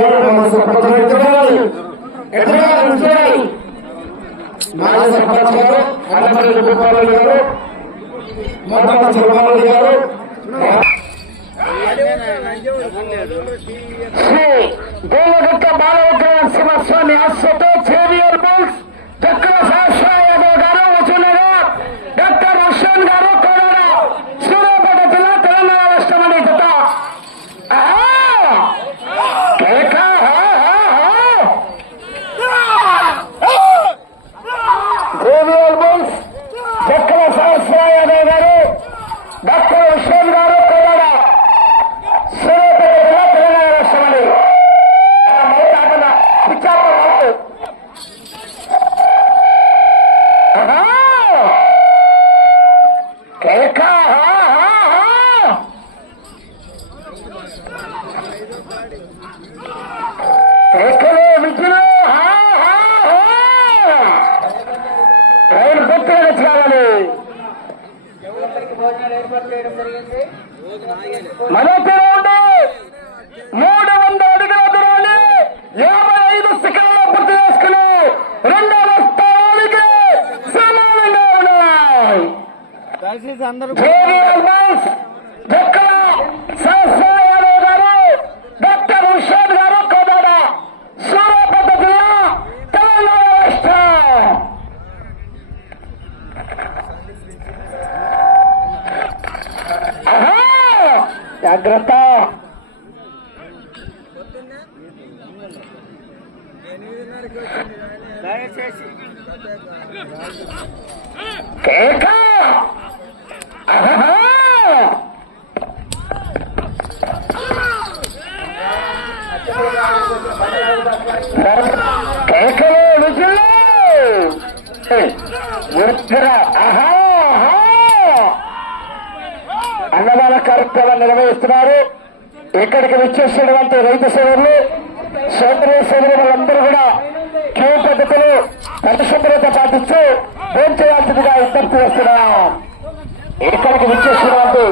గారు మన సర్పంచ్ గారు ఎదురుగాలి ఉంచాలి సర్పంచ్ గారు అన్నపల్లి గారు చంద్రబాబు గారు శ్రీ గోలగుట్ట సింహస్వామి ఆశ్రతో చేరియల్ బుల్స్ చక్ర శాస్త్ర యాదవ్ గారు వసూనగర్ డాక్టర్ హుస్సేన్ గారు కోలాడ సూర్యాపేట జిల్లా తెలంగాణ రాష్ట్రం అనే జత ఆహా! కేక! జేవిఎల్ బుల్స్ చక్ర శాస్త్ర యాదవ్ గారు డాక్టర్ హుస్సేన్ గారు కోలాడ సూర్యాపేట జిల్లా తెలంగాణ రాష్ట్రం అండి ఆ మైక్ ఆగండి. పిచ్చాప మైక్. ఆహా! కేక! ఆహా! కేకలు విజులు ఆహా! రైలు పూర్తిగా తెచ్చి కావాలి మొదటి రౌండ్ మూడు వందల అడుగుల దూరాన్ని యాభై ఐదు సెకండ్లు పూర్తి చేసుకుని రెండవ స్థానానికి సమానంగా ఉన్నాయి దయచేసి అందరూ జేవీఎల్ బాస్ జక్కల శాస్త్ర యాదవ్ గారు డాక్టర్ హుషాద్ గారు కోదాడ సూర్యాపేట జిల్లా తెలంగాణ రాష్ట్రం. ఆహా! జాగ్రత్త. దయచేసి కేక! కేకలు విజులు ఆహా అన్నదాన కార్యక్రమాన్ని నిర్వహిస్తున్నారు. ఇక్కడికి విచ్చేసినటువంటి రైతు సోదరులు సోదరి సోదరి కూడా క్యూ పద్ధతులు పరిశుభ్రత పాటిస్తూ ఏం చేయాల్సిందిగా విజ్ఞప్తి చేస్తున్నాం. ఇక్కడికి విచ్చేసినటువంటి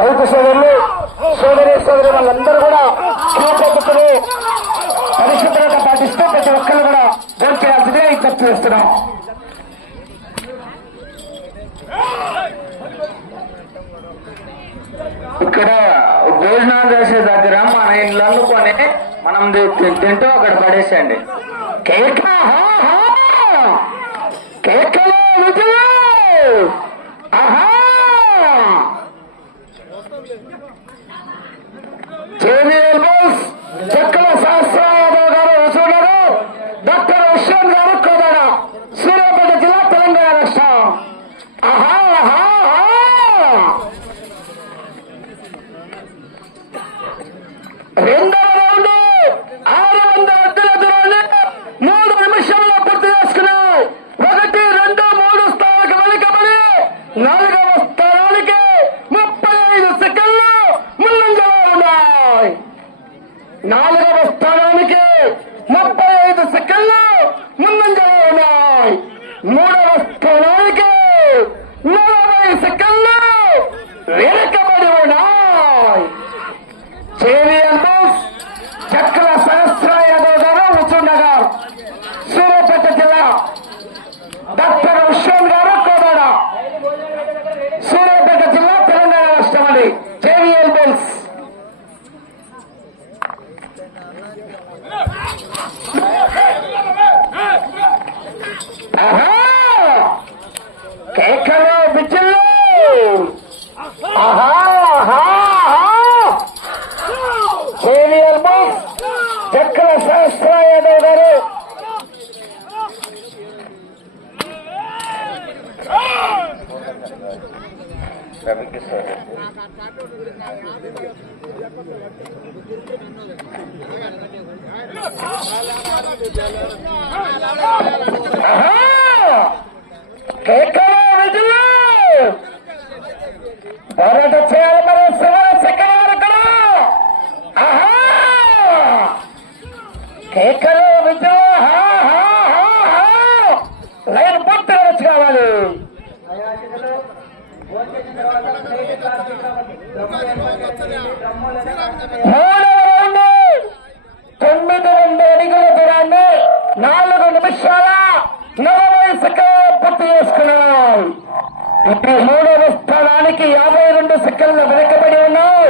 రైతు సోదరులు సోదరి సోదరి వాళ్ళందరూ కూడా క్యూ పద్ధతులు పరిశుభ్రత పాటిస్తూ ప్రతి ఒక్కరు కూడా ఏం చేయాల్సిందిగా విజ్ఞప్తి చేస్తున్నాం. ఇక్కడ భోజనాలు చేసే దగ్గర మన ఇంట్లో అనుకొని మనం తింటూ అక్కడ పడేసండి కేక కేకలో ఆహా జేవిఎల్ బోస్ చక్కల శాస్త్ర యాదవ్ గారు వసూలరు డాక్టర్ హుస్సేన్ గారు కోదాడ సూర్యాపేట జిల్లా తెలంగాణ రాష్ట్రం ఆహా ఆహా ఆహా! రెండవ రౌండ్ ఆరు వందల అడ్డుల దూరాన్ని మూడు నిమిషంలో పూర్తి చేసుకున్నాయి ఒకటి రెండు మూడు స్థానాలకు వెనుకబడి నాలుగవ స్థానానికి ముప్పై ఐదు సెకండ్లు ముందంజలో ఉన్నాయి నాలుగవ స్థానానికి ముప్పై ఐదు సెకండ్లు ముందంజలో ఉన్నాయి మూడవ స్థానానికి నలభై సెకండ్లు వెనుకబడి ఉన్నాయి జేవిఎల్ బోస్ చక్ర సహస్ర యాదవ్ గారు వచ్చుండగా సూర్యాపేట జిల్లా డాక్టర్ హుస్సేన్ గారు కోదాడ సూర్యాపేట జిల్లా తెలంగాణ రాష్ట్రం అండి జేవిఎల్ బోల్స్ ఆహా! పోరాట చేయాలి మరి. శివన శిఖరాలకు కేకలు విద్య లైన్ పూర్తిగా వచ్చి కావాలి తొమ్మిది రెండు అడిగిన దూరాన్ని నాలుగు నిమిషాల నలభై సెకండ్ పూర్తి చేసుకున్నాం. ఇప్పుడు మూడు సెకండ్ల వెనకబడి ఉన్నావు.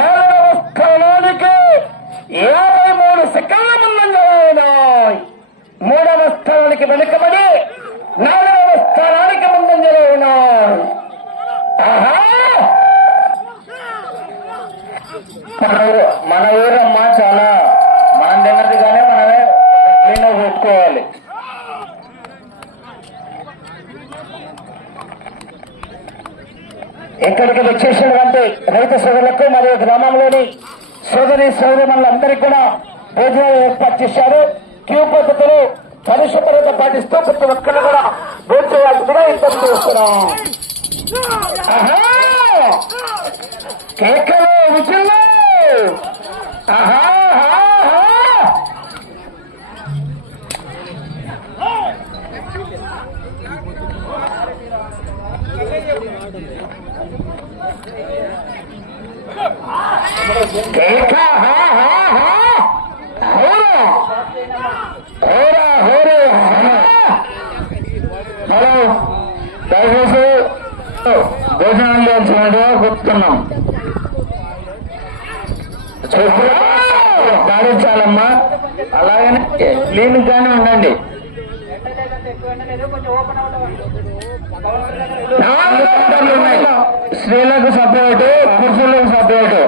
నాలుగవ స్థానానికి యాభై మూడు సెకండ్ల ముందంగా ఉన్నాయి మూడవ స్థానానికి వెనకబడి నాలుగవ స్థానానికి ముందంజలో ఉన్నాయి ఆహా! ఇక్కడికి వచ్చేసినటువంటి రైతు సోదరులకు మరియు గ్రామంలోని సోదరి సోదరులందరికీ కూడా భోజనాలు ఏర్పాటు చేశారు. క్యూ పద్ధతిలో పరిశుభ్రత పాటిస్తూ ప్రతి ఒక్కరు కూడా భోజనాలు కూడా ఇబ్బంది చేస్తున్నాం కేకలు విజులు స్త్రీలకు సపోర్టు పురుషులకు సపోర్టు.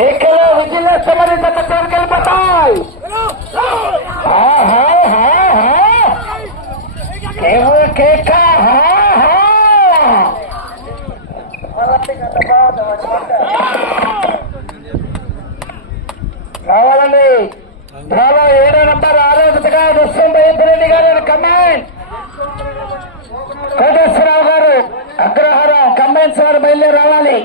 एकला विजिले समरी पत्रकार के बताई हाँ हाँ हाँ हाँ। केवल केका। కావాలండి బాబా ఏడో నంబర్ ఆలోచితగా వస్తుంది. రెడ్డి గారు కమాండ్ కోటేశ్వరరావు గారు అగ్రహారం కమాండ్స్ వారు బయలుదేరి రావాలి.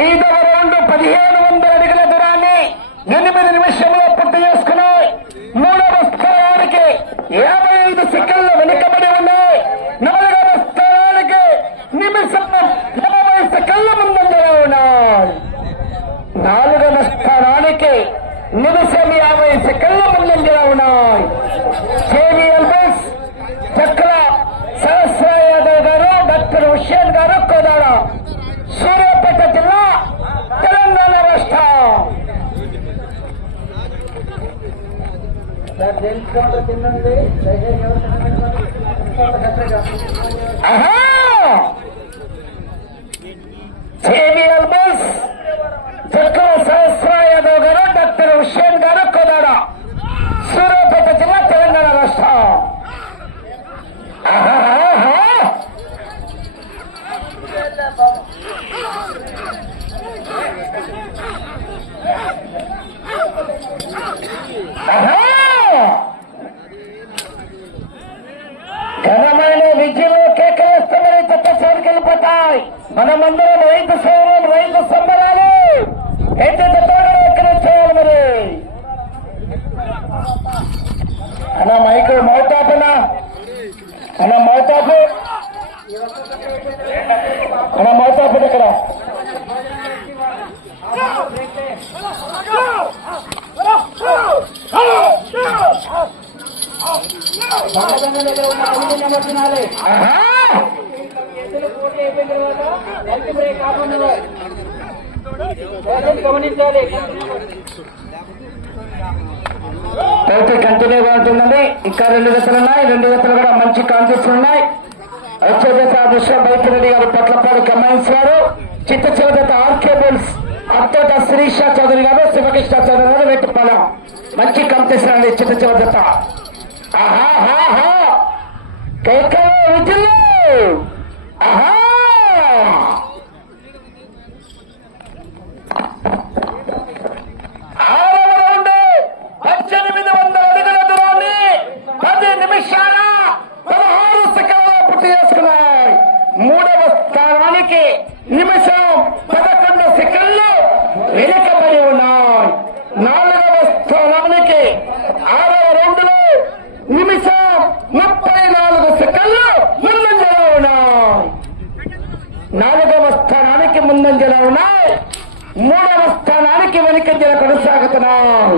ఐదవ రౌండ్ పదిహేను తొమ్మిది నిమిషంలో పూర్తి చేసుకున్నాయి మూడవ స్థానానికి యాభై ఐదు సెకండ్లు వెనుకబడి ఉన్నాయి నాలుగవ స్థానానికి నిమిషం యాభై సెకండ్ల ముందంజలో ఉన్నాయి నాలుగవ స్థానానికి నిమిషం యాభై సెకండ్ల ముందంజలో ఉన్నాయి జేవీఎల్ బస్ చక్ర సహస్ర యాదవ్ గారు డాక్టర్ హుషేన్ గారు కోదాడ సూర్యాపేట జిల్లా తెలంగాణ రాష్ట్రం ఆహా! జేవీఎల్ బస్ చక్ర సహస్ర యాదవ్ గారు డాక్టర్ హుషేన్ గారు కోదాడ సూర్యాపేట జిల్లా తెలంగాణ రాష్ట్రం ఆహాహా! గమనించాలి. అయితే కంటిన్యూ ఉంటుందండి ఇంకా రెండు జతలు ఉన్నాయి. రెండు జతలు కూడా మంచి కాంపిటీషన్ ఉన్నాయి. వచ్చే జత విశ్వ బైతిరెడ్డి గారు పట్లపాడు కమాయిన్స్ గారు. చిత్త చివరి జత ఆర్కేబుల్స్ అత్తోట శ్రీష చౌదరి గారు శివకృష్ణ చౌదరి గారు వెట్టుపాలెం మంచి కాంపిటీషన్ అండి చిత్త చివరి జత ఆహా. హా హా కేకలు విజులు ఆహా ఆరవ రౌండ్ పద్దెనిమిది వందల అడుగుల దూరాన్ని పది నిమిషాల పదహారు పూర్తి చేసుకున్నాయి. మూడవ స్థానానికి నిమిషం పదకొండు సెకండ్లు వెనుకబడి ఉన్నాయి. నాలుగవ స్థానానికి ఆరవ రౌండ్లో నిమిషం ముప్పై నాలుగు సెకండ్లు ముందంజలో ఉన్నాయి. నాలుగవ స్థానానికి ముందంజలో ఉన్నాయి. మూడవ స్థానానికి వెనుకంజల కొనసాగుతున్నాం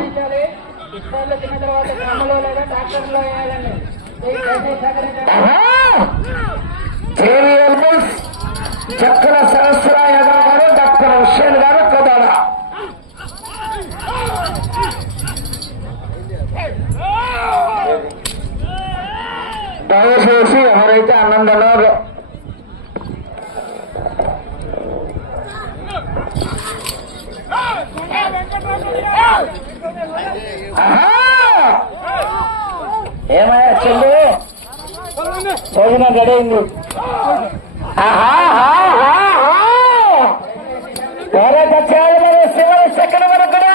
చక్కల సహస్రాయ గారు డాక్టర్ హుస్సేన్ గారు కోదాడ దయచేసి ఎవరైతే ఆనందంలో ఏమయ్యా చెల్లు? భోజనం రెడీ అయింది. తెరకొచ్చారు శివరి సెకండ్ వరకు కూడా?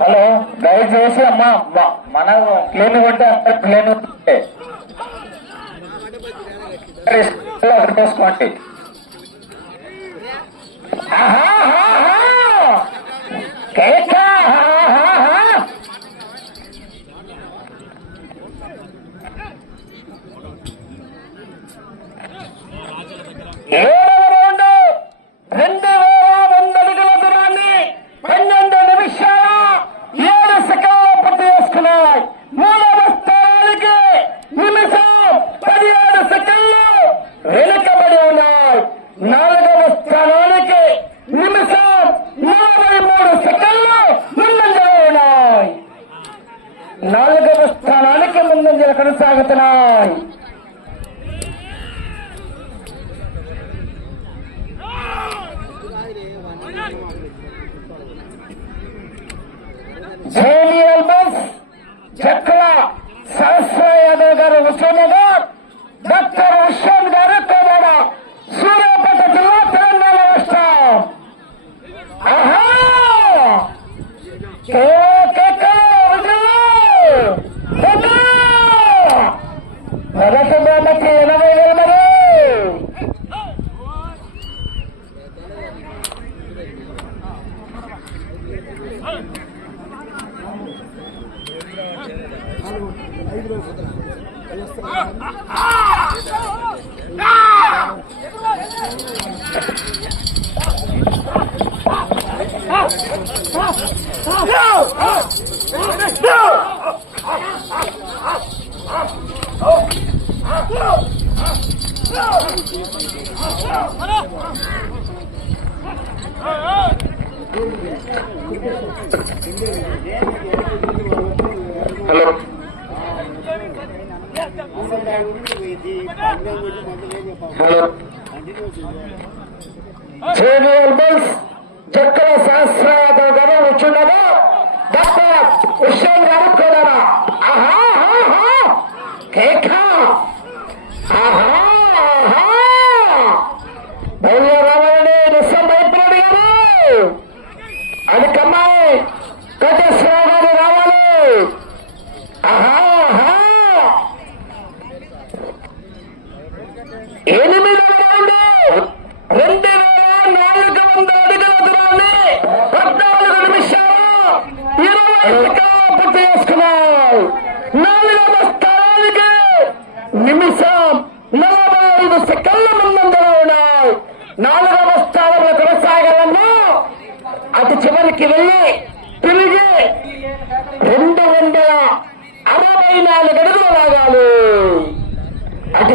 హలో దయచేసి అమ్మా మన మనం ప్లేన్ కొంటే అంత ప్లేన్ ఉంటే అక్కడ తీసుకోండి కేక ఏడవ రౌండ్ రెండు వేల వంద అడుగుల దూరాన్ని పన్నెండు నిమిషాల ఏడు సెకండ్లు పూర్తి చేసుకున్నాయి మూడవ స్థానానికి నిమిషం వెనుకబడి ఉన్నాయి. నాలుగవ స్థానానికి నిమిషం నలభై మూడు సెకండ్లు ముందంజలో ఉన్నాయి. నాలుగవ స్థానానికి ముందంజలు కొనసాగుతున్నాయి. 그런 게 그렇게 해서 굉장히 ఎనిమిది రౌండ్ రెండు వేల నాలుగు వందల అడుగుల దూరాన్ని పద్నాలుగు నిమిషాలు ఇరవై సెకండ్లు పూర్తి చేసుకున్నాయి నాలుగవ స్థానానికి నిమిషం నలభై ఐదు సెకండ్ల ముందంజలో ఉన్నాయి నాలుగవ స్థానంలో కొనసాగాలన్నా అటు చివరికి వెళ్ళి తిరిగి రెండు వందల అరవై నాలుగు అడుగులు లాగాలి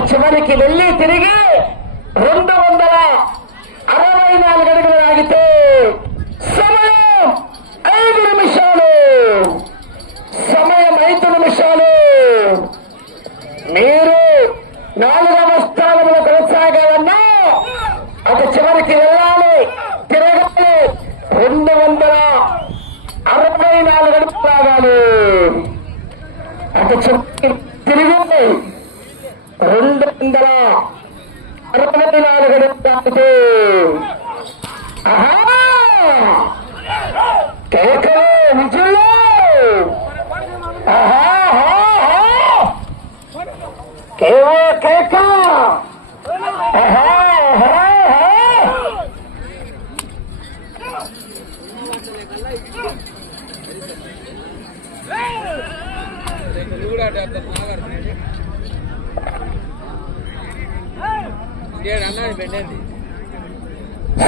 చివరికి వెళ్ళి తిరిగి రెండు వందల అరవై నాలుగు అడుగులు లాగితే సమయం ఐదు నిమిషాలు సమయం ఐదు నిమిషాలు. మీరు నాలుగవ స్థానంలో కొనసాగాలన్నా ఒక చివరికి వెళ్ళాలి. తిరగాలి. రెండు వందల అరవై నాలుగు అడుగులు లాగాలి. అటు చివరికి తిరిగి రెండు వందల అరవై నాలుగు అడుగులు ఆహా! కేకలు విజులు ఆహా! ఆహా! కేవో కేక ఆహా! ఆహా! ఆహా!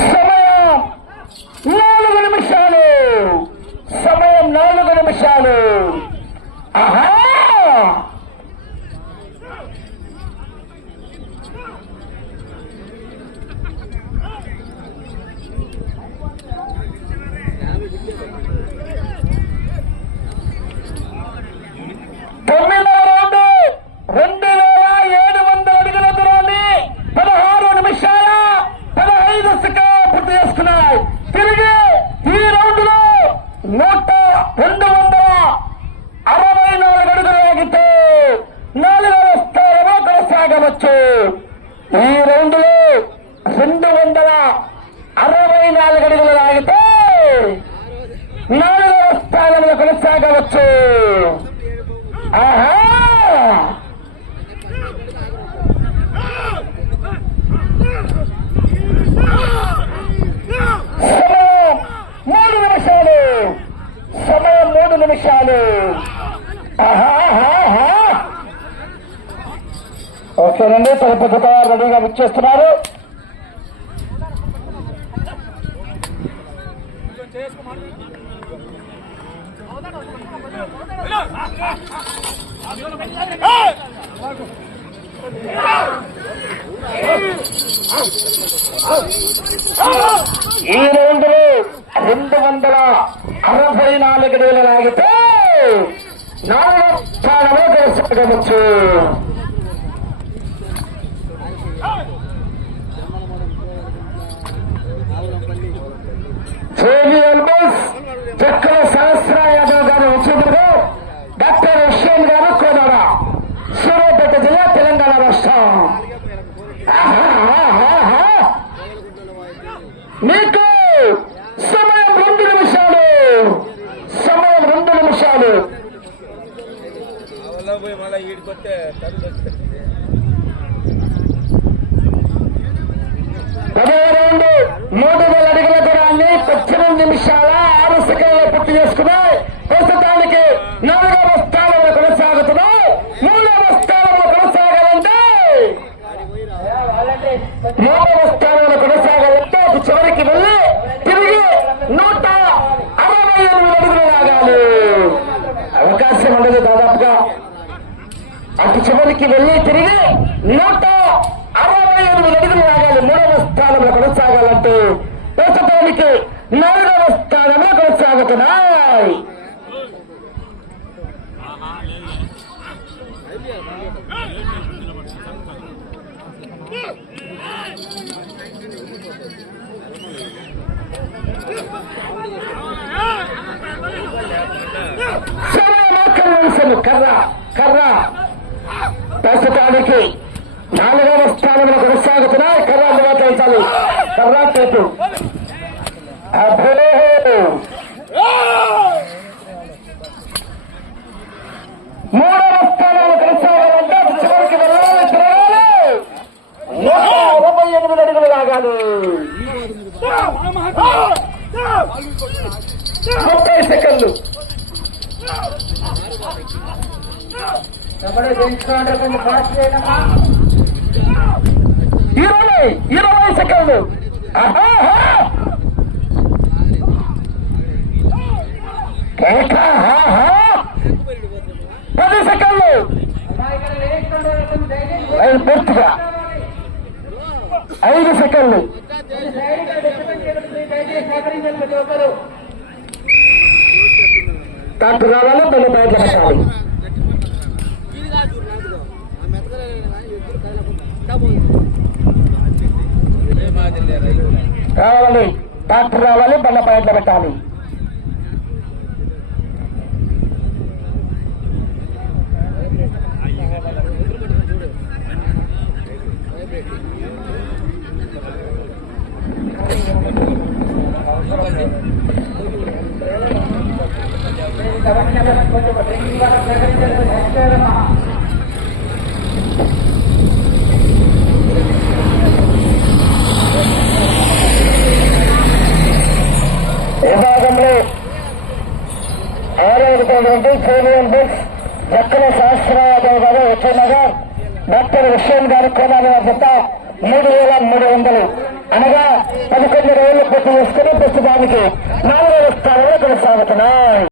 సమయం నాలుగు నిమిషాలు సమయం నాలుగు నిమిషాలు ఆహా తొమ్మిదవ రౌండ్ రెండు వేల ఏడు వందల అడుగుల దూరాన్ని పదహారు నిమిషాల పదహైదు సెకండ్ పూర్తి చేసుకున్నాయి తిరిగి ఈ రౌండ్లో నూట రెండు వందల అరవై నాలుగు అడుగులు లాగితే నాలుగవ స్థానంలో కొనసాగవచ్చు ఈ రౌండ్లో రెండు వందల అరవై నాలుగు అడుగులు లాగితే నాలుగవ స్థానంలో కొనసాగవచ్చు ఆహా సమయం మూడు నిమిషాలు సమయం మూడు నిమిషాలు ఆహా, ఆహా, ఆహా. ఓకేనండి తలపెద్ద రెడీగా విచ్చేస్తున్నారు ఈ రౌండ్లో రెండు వందల అరవై నాలుగు వేల లాగితే నాలుగవ స్థానంలో కొనసాగవచ్చు జేవీ ఎల్బోస్ చక్కల సహస్ర యాదవ్ గారు ఉచితుడు డాక్టర్ హుషేన్ గారు కోదాడ సూర్యాపేట జిల్లా తెలంగాణ రాష్ట్రం ఆహా, ఆహా, ఆహా. మీకు సమయం రెండు నిమిషాలు సమయం రెండు నిమిషాలు పోయి మళ్ళీ ఈడికొస్తే చదువు వస్తుంది పదవ రౌండ్ మూడు వేల అడుగుల దూరాన్ని పద్దెనిమిది నిమిషాల ఆరు సెకండ్లు పూర్తి చేసుకున్నాయి ప్రస్తుతానికి నాలుగవ స్థానంలో కొనసాగుతున్నాయి మూడవ స్థానంలో కొనసాగాలంటే వాళ్ళంటే మూడవ స్థానంలో కొనసాగాలంటే అటు చివరికి వెళ్ళి తిరిగి నూట అరవై ఎనిమిది అడుగులు లాగాలి. అవకాశం ఉండదు దాదాపుగా. అటు చివరికి వెళ్ళి తిరిగి నూట అరవై ఎనిమిది అడుగులు లాగాలి. మూడవ స్థానంలో కొనసాగాలంటే. ప్రస్తుతానికి నాలుగవ స్థానంలో కొనసాగుతున్నాయి సమయమాకర్షణ కర్ర కర్ర. ప్రస్తుతానికి నాలుగవ స్థానంలో కొనసాగుతున్నాయి. కర్ర అందుబాటు కర్ర చేతు. మూడవ స్థానంలో కొనసాగాలంటే చివరికి వెళ్ళాలి. తిరగాలి నూట అరవై ఎనిమిది అడుగులు లాగాలి. ముప్పై సెకండ్లు. ఇరవై ఇరవై సెకండ్లు. పది సెకండ్లు. లైన్ పూర్తిగా. ఐదు సెకండ్లు. తప్పు కావాలి మళ్ళీ బయట పెట్టాలి రావాలి ట్రాక్టర్ రావాలి బండ పాయింట్లు పెట్టాలి.